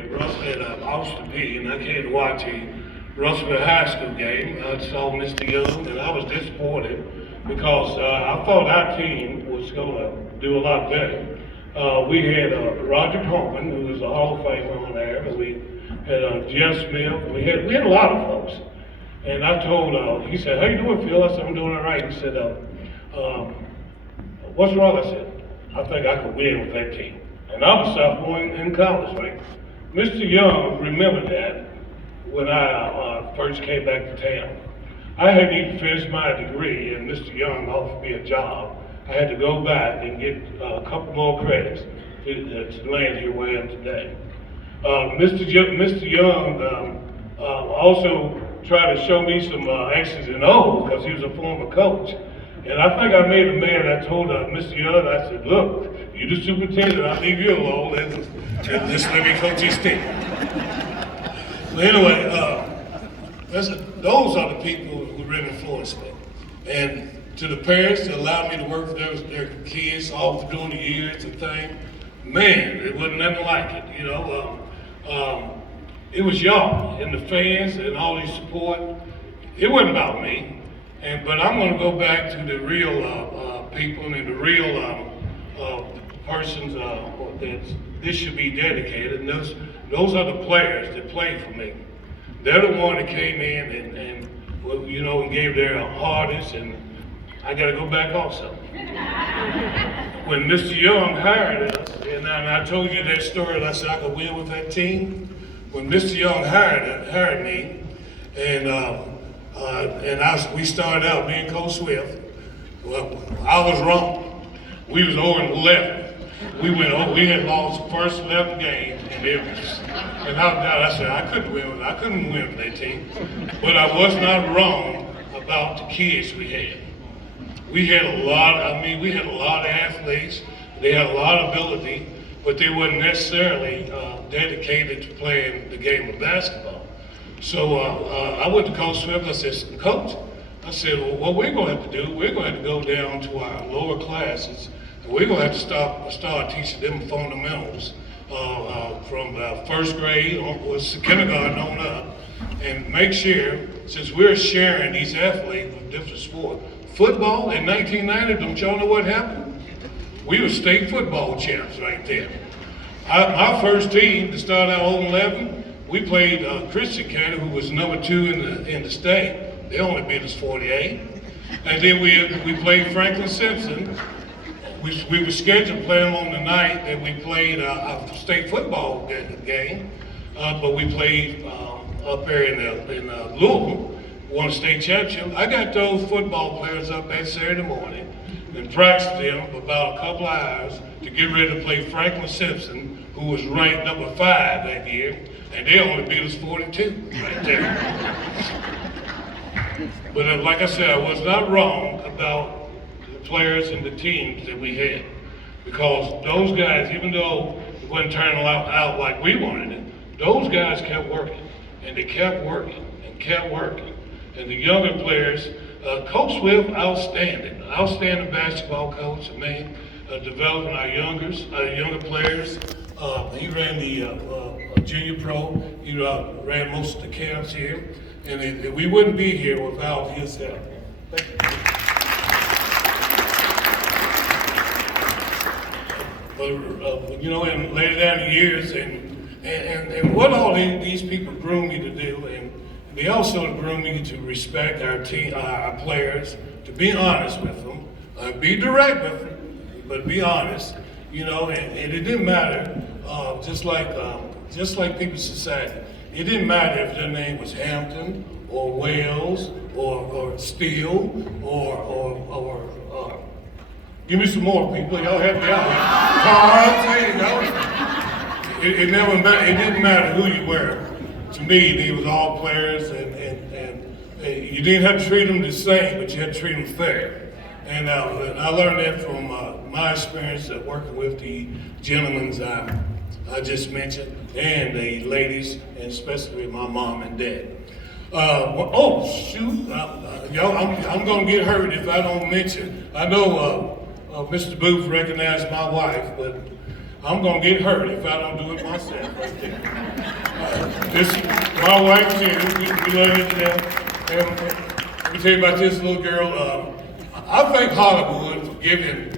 Russell at Austin P, and I came to watch a Russell High School game. I saw Mr. Young, and I was disappointed because I thought our team was going to do a lot better. We had Roger Coleman, who was a Hall of Famer on there, and we had Jeff Smith. We had a lot of folks. And I told, he said, "How you doing, Phil?" I said, "I'm doing all right." He said, "What's wrong?" I said, "I think I could win with that team." And I was a sophomore in college, right? Mr. Young remembered that when I first came back to town. I hadn't even finished my degree, and Mr. Young offered me a job. I had to go back and get a couple more credits to land here where I am today. Mr. Young also tried to show me some X's and O's because he was a former coach. And I think I made him mad. I told Mr. Young, I said, "Look, you're the superintendent, I'll leave you alone and just let me coach his team." But anyway, those are the people who really influenced me. And to the parents that allowed me to work with their kids all during the years and things, man, it wasn't nothing like it, you know. It was y'all and the fans and all the support. It wasn't about me. But I'm going to go back to the real people and the real persons that this should be dedicated. And those are the players that played for me. They're the one that came in and gave their hardest. And I got to go back also. When Mr. Young hired us, and I told you that story, I said I could win with that team. When Mr. Young hired me, we started out being Coach Swift. Well, I was wrong. We was 0-11. We had lost the first 11 games, and I said I couldn't win with that team. But I was not wrong about the kids we had. We had a lot of athletes. They had a lot of ability, but they weren't necessarily dedicated to playing the game of basketball. So I went to Coach Swift. I said, "Coach," I said, "well, what we're going to have to do, we're going to have to go down to our lower classes, and we're going to have to start teaching them fundamentals from first grade or kindergarten on up, and make sure, since we're sharing these athletes with different sports, football in 1990, don't y'all know what happened? We were state football champs right there. Our first team to start out 0-11, we played Christian County, who was number 2 in the state. They only beat us 48. And then we played Franklin Simpson. We were scheduled to play them on the night that we played our state football game, but we played up there in Louisville, won a state championship. I got those football players up that Saturday morning and practiced them for about a couple of hours to get ready to play Franklin Simpson, who was ranked number 5 that year, and they only beat us 42 right there. But like I said, I was not wrong about the players and the teams that we had, because those guys, even though it wasn't turning out like we wanted it, those guys kept working, and they kept working and kept working. And the younger players, Coach Swift, outstanding basketball coach, man, developing our younger players. He ran the junior pro. He ran most of the camps here, and we wouldn't be here without his help. Thank you. But and later down the years, and what all these people grew me to do, and they also grew me to respect our team, our players, to be honest with them, be direct with them, but be honest, and it didn't matter. Just like People's Society, it didn't matter if their name was Hampton or Wales or Steele or give me some more people. Y'all help me out. Carl, it never mattered. It didn't matter who you were. To me, they was all players, and you didn't have to treat them the same, but you had to treat them fair. And I learned that from my experience working with the gentlemen I just mentioned, and the ladies, and especially my mom and dad. Oh shoot, y'all, I'm gonna get hurt if I don't mention. I know Mr. Booth recognized my wife, but I'm gonna get hurt if I don't do it myself right there. This, my wife, we love you to death. And let me tell you about this little girl. I thank Hollywood for giving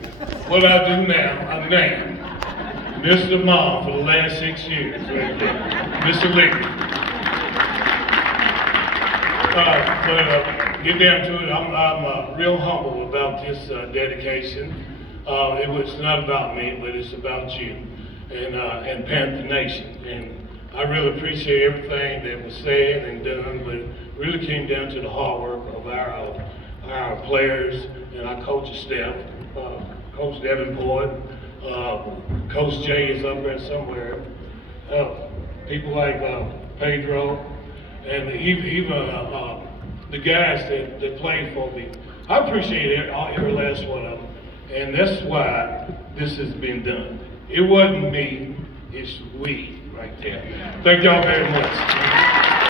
what I do now a name. Mr. Mom for the last 6 years, right there. Mr. Lee. But get down to it, I'm real humble about this dedication. It was not about me, but it's about you and Panther Nation. And I really appreciate everything that was said and done, but it really came down to the hard work of our players and our coaching staff. Coach Davenport, Coach Jay is up there somewhere. People like Pedro, and even the guys that played for me. I appreciate every last one of them, and that's why this has been done. It wasn't me, it's we right there. Thank y'all very much.